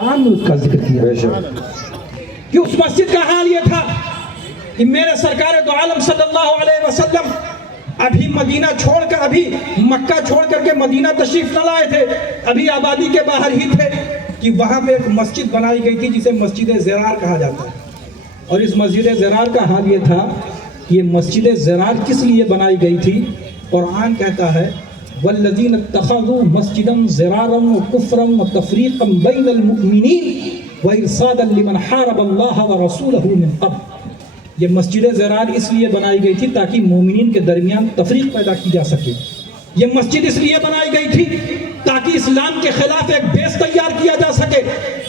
قرآن میں اس کا ذکر کیا کہ اس مسجد کا حال یہ تھا کہ میرے سرکار دو عالم صلی اللہ علیہ وسلم ابھی مدینہ چھوڑ کر ابھی مکہ چھوڑ کر کے مدینہ تشریف نہ لائے تھے، ابھی آبادی کے باہر ہی تھے کہ وہاں پہ ایک مسجد بنائی گئی تھی جسے مسجد زرار کہا جاتا ہے. اور اس مسجد زرار کا حال یہ تھا کہ یہ مسجد زرار کس لیے بنائی گئی تھی. قرآن کہتا ہے والذین اتخذوا مسجدا زرارا وکفرا وتفریقا بین المؤمنین وارصادا لمن حارب اللہ ورسولہ من قبل. یہ مسجد زرار اس لیے بنائی گئی تھی تاکہ مومنین کے درمیان تفریق پیدا کی جا سکے. یہ مسجد اس لیے بنائی گئی تھی تاکہ اسلام کے خلاف ایک بیس تیار کیا جا سکے.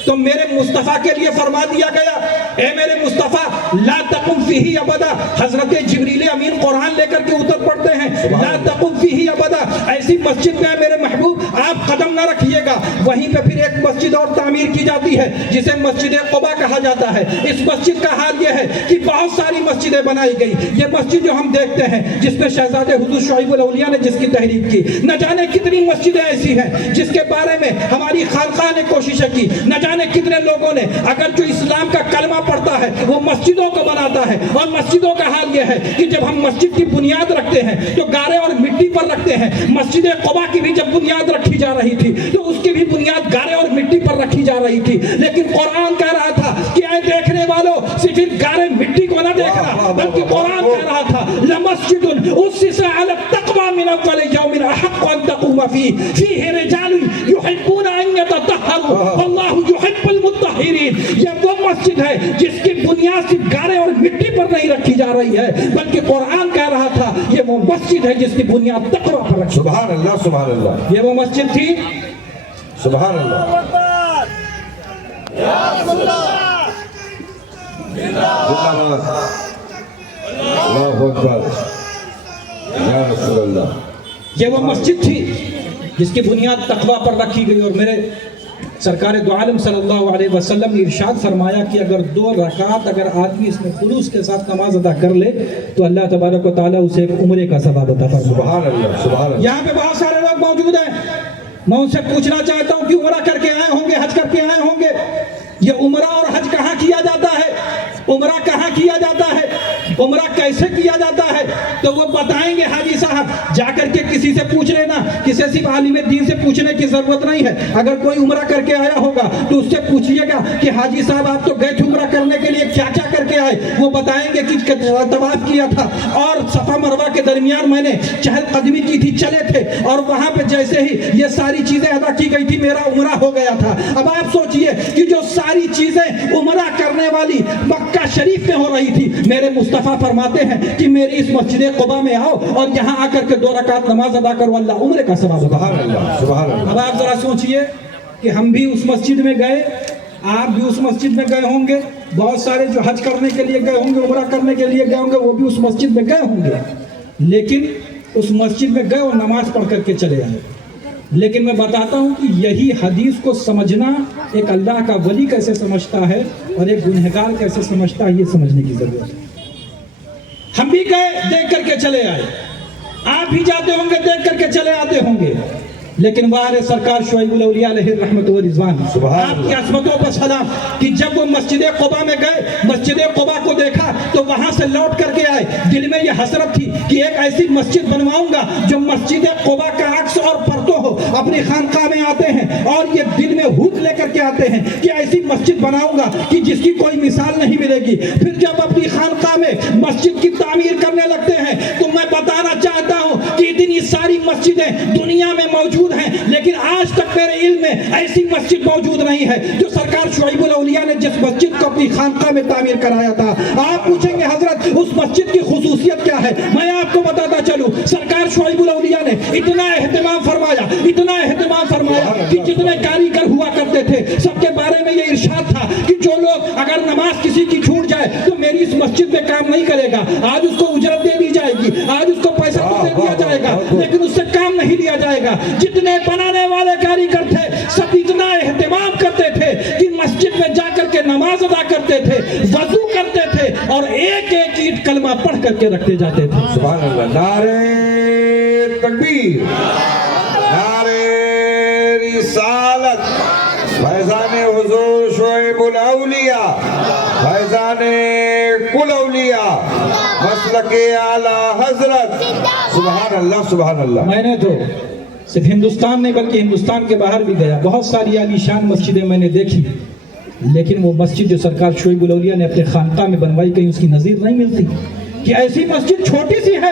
تو میرے مصطفیٰ کے لیے فرما دیا گیا اے میرے مصطفیٰ لا تقم فیہ ابدا. حضرت جبریل امین قرآن لے کر کے اتر پڑتے ہیں لا تقم فیہ ابدا. ایسی مسجد میں میرے محبوب آپ قدم نہ رکھیے گا. وہیں پہ پھر ایک مسجد اور تعمیر کی جاتی ہے جسے مسجد قباء کہا جاتا ہے. اس مسجد کا حال یہ ہے کہ بہت ساری مسجدیں بنائی گئی. یہ مسجد جو ہم دیکھتے ہیں جس پہ شہزادے حضور شعیب الاولیاء نے جس کی تحریک کی، نہ جانے کتنی مسجدیں ایسی ہیں جس کے بارے میں ہماری خانقاہ نے کوششیں کی، نہ جانے کتنے لوگوں نے اگر جو اسلام کا کلمہ پڑھتا ہے وہ مسجدوں کو بناتا ہے. اور مسجدوں کا حال یہ ہے کہ جب ہم مسجد کی بنیاد رکھتے ہیں تو گارے اور مٹی پر رکھتے ہیں. مسجد قباء کی بھی جب بنیاد رکھی جا رہی تھی تو اس کی بھی بنیاد گارے اور مٹی پر رکھی جا رہی تھی. لیکن قرآن کہہ رہا تھا کہ اے دیکھنے والوں صرف گارے مٹی کو نہ دیکھنا، بلکہ قرآن کہہ رہا تھا لمسجد اسس علی التقوی من اول یوم احق ان تقوم فیہ رجال یحبون ان یتطہروا واللہ یحب المطہرین. یہ وہ مسجد ہے جس کی بنیاد صرف گارے اور مٹی پر نہیں رکھی جا رہی ہے، بلکہ قرآن کہہ رہا تھا یہ وہ مسجد ہے جس کی بنیاد تقوی پر رکھی. سبحان اللہ سبحان اللہ. یہ وہ مسجد تھی. سبحان اللہ. اللہ اکبر یا رسول اللہ. یہ وہ مسجد تھی جس کی بنیاد تقوی پر رکھی گئی. اور میرے سرکار دو عالم صلی اللہ علیہ وسلم نے ارشاد فرمایا کہ اگر 2 رکعت اگر آدمی اس میں خلوص کے ساتھ نماز ادا کر لے تو اللہ تبارک و تعالیٰ اسے ایک عمرے کا ثواب عطا فرمائے. سبحان اللہ سبحان اللہ. یہاں پہ بہت سارے لوگ موجود ہیں. میں ان سے پوچھنا چاہتا ہوں کہ عمرہ کر کے آئے ہوں گے، حج کر کے آئے ہوں گے. یہ عمرہ اور حج کہاں کیا جاتا ہے؟ عمرہ کہاں کیا جاتا ہے؟ عمرہ کیسے کیا جاتا ہے؟ تو وہ بتائیں گے حاجی صاحب. جا کر کے کسی سے پوچھ لینا، کسی صرف عالم دین سے پوچھنے کی ضرورت نہیں ہے. اگر کوئی عمرہ کر کے آیا ہوگا تو اس سے پوچھئے گا کہ حاجی صاحب آپ تو گئے تھے عمرہ کرنے کے لیے، کیا کیا کر کے آئے؟ وہ بتائیں گے کہ طواف کیا تھا اور صفا مروہ کے درمیان میں نے چہل قدمی کی تھی، چلے تھے، اور وہاں پہ جیسے ہی یہ ساری چیزیں ادا کی گئی تھی میرا عمرہ ہو گیا تھا. اب آپ سوچئے کہ جو ساری چیزیں عمرہ کرنے والی مکہ شریف میں ہو رہی تھی، میرے مصطفیٰ فرماتے ہیں کہ میری اس مسجد قباء میں آؤ اور یہاں آ کر کے 2 رکعت نماز ادا کرو، اللہ عمرے کا ثواب. سبحان اللہ سبحان اللہ. اب آپ ذرا سوچئے کہ ہم بھی اس مسجد میں گئے، آپ بھی اس مسجد میں گئے ہوں گے، بہت سارے جو حج کرنے کے لیے گئے ہوں گے، عمرہ کرنے کے لیے گئے ہوں گے، وہ بھی اس مسجد میں گئے ہوں گے. لیکن اس مسجد میں گئے اور نماز پڑھ کر کے چلے آئے. لیکن میں بتاتا ہوں کہ یہی حدیث کو سمجھنا ایک اللہ کا ولی کیسے سمجھتا ہے اور ایک گنہگار کیسے سمجھتا ہے، یہ سمجھنے کی ضرورت ہے. ہم بھی گئے، دیکھ کر کے چلے آئے. آپ بھی جاتے ہوں گے، دیکھ کر کے چلے آتے ہوں گے. لیکن وہاں سرکار شعیب الاولیاء علیہ رحمت و رضوان آپ کی عظمتوں پر سلام کہ جب وہ مسجد قباء میں گئے، مسجد قباء کو دیکھا تو وہاں سے لوٹ کر کے آئے. دل میں یہ حسرت تھی کہ ایک ایسی مسجد بنواؤں گا جو مسجد قباء کا عکس اور پرتو ہو. اپنی خانقاہ میں آتے ہیں اور یہ دل میں ہوت لے کر کے آتے ہیں کہ ایسی مسجد بناؤں گا کہ جس کی کوئی مثال نہیں ملے گی. پھر جب اپنی خانقاہ میں مسجد کی تعمیر کرنے لگتے ہیں تو میں بتانا چاہتا ہوں کہ اتنی ساری مسجدیں دنیا میں موجود ہیں، لیکن آج تک میرے علم میں ایسی مسجد موجود نہیں ہے جو سرکار شعیب الاولیاء نے جس مسجد کو اپنی خانقاہ میں تعمیر کرایا تھا. آپ پوچھیں گے حضرت اس مسجد کی خصوصیت کیا ہے؟ میں آپ کو بتاتا چلوں، سرکار شعیب الاولیاء نے اتنا اہتمام فرمایا کہ جتنے کاریگر ہوا کرتے تھے سب کے بارے میں یہ ارشاد تھا کہ جو لوگ اگر نماز کسی کی چھوٹ جائے تو میری اس مسجد میں کام نہیں کرے گا. آج اس کو اجرت دے دی جائے گی، آج اس کو پیسہ دے دیا جائے گا، لیکن اس سے کام نہیں لیا جائے گا. جتنے بنانے والے کاریگر تھے سب اتنا اہتمام کرتے تھے کہ مسجد میں جا کر کے نماز ادا کرتے تھے، وضو کرتے تھے اور ایک ایک اینٹ کلمہ پڑھ کر کے رکھتے جاتے تھے. سبحان اللہ. نعرہ تکبیر، نعرہ رسالت، فیضان حضور حضور شعیب الاولیاء فیضان کل اولیاء مسلک اعلی حضرت. سبحان اللہ سبحان اللہ. میں نے تو صرف ہندوستان نہیں بلکہ ہندوستان کے باہر بھی گیا, بہت ساری عالی شان مسجدیں میں نے دیکھی, لیکن وہ مسجد جو سرکار شعیب الاولیاء نے اپنے خانقاہ میں بنوائی کہیں اس کی نظیر نہیں ملتی. کہ ایسی مسجد چھوٹی سی ہے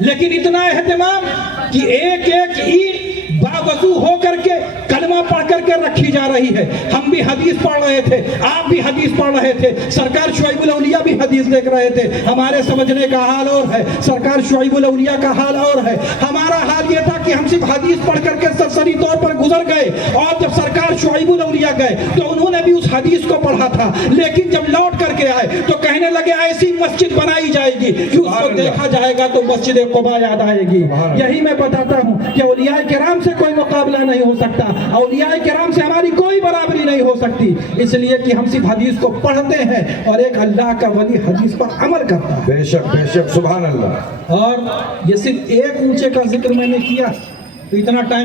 لیکن اتنا اہتمام کہ ایک ایک اینٹ باوضو ہو کر کے کلمہ پڑھ کر کے رکھی جا رہی ہے. ہم بھی حدیث پڑھ رہے تھے, آپ بھی حدیث پڑھ رہے تھے, سرکار شعیب الاولیاء بھی حدیث دیکھ رہے تھے. ہمارے سمجھنے کا حال اور ہے, سرکار شعیب الاولیاء کا حال اور ہے. ہمارا حال یہ تھا کہ ہم صرف حدیث پڑھ کر کے سرسری طور پر گزر گئے, اور جب سرکار شعیب الاولیاء گئے تو انہوں نے بھی اس حدیث کو پڑھا تھا, لیکن جب لوٹ کر کے آئے تو کہنے لگے ایسی مسجد بنائی جائے گی کہ اس کو دیکھا جائے گا تو مسجد قباء یاد آئے گی. یہی میں بتاتا ہوں کہ اولیاء کرام سے کوئی مقابلہ نہیں ہو سکتا, اولیاء کرام سے ہماری کوئی برابری نہیں ہو سکتی, اس لیے کہ ہم صرف حدیث کو پڑھتے ہیں اور ایک اللہ کا ولی حدیث پر عمل کرتا ہے. بے شک سبحان اللہ. اور یہ صرف ایک اونچے کا ذکر میں نے کیا تو اتنا ٹائم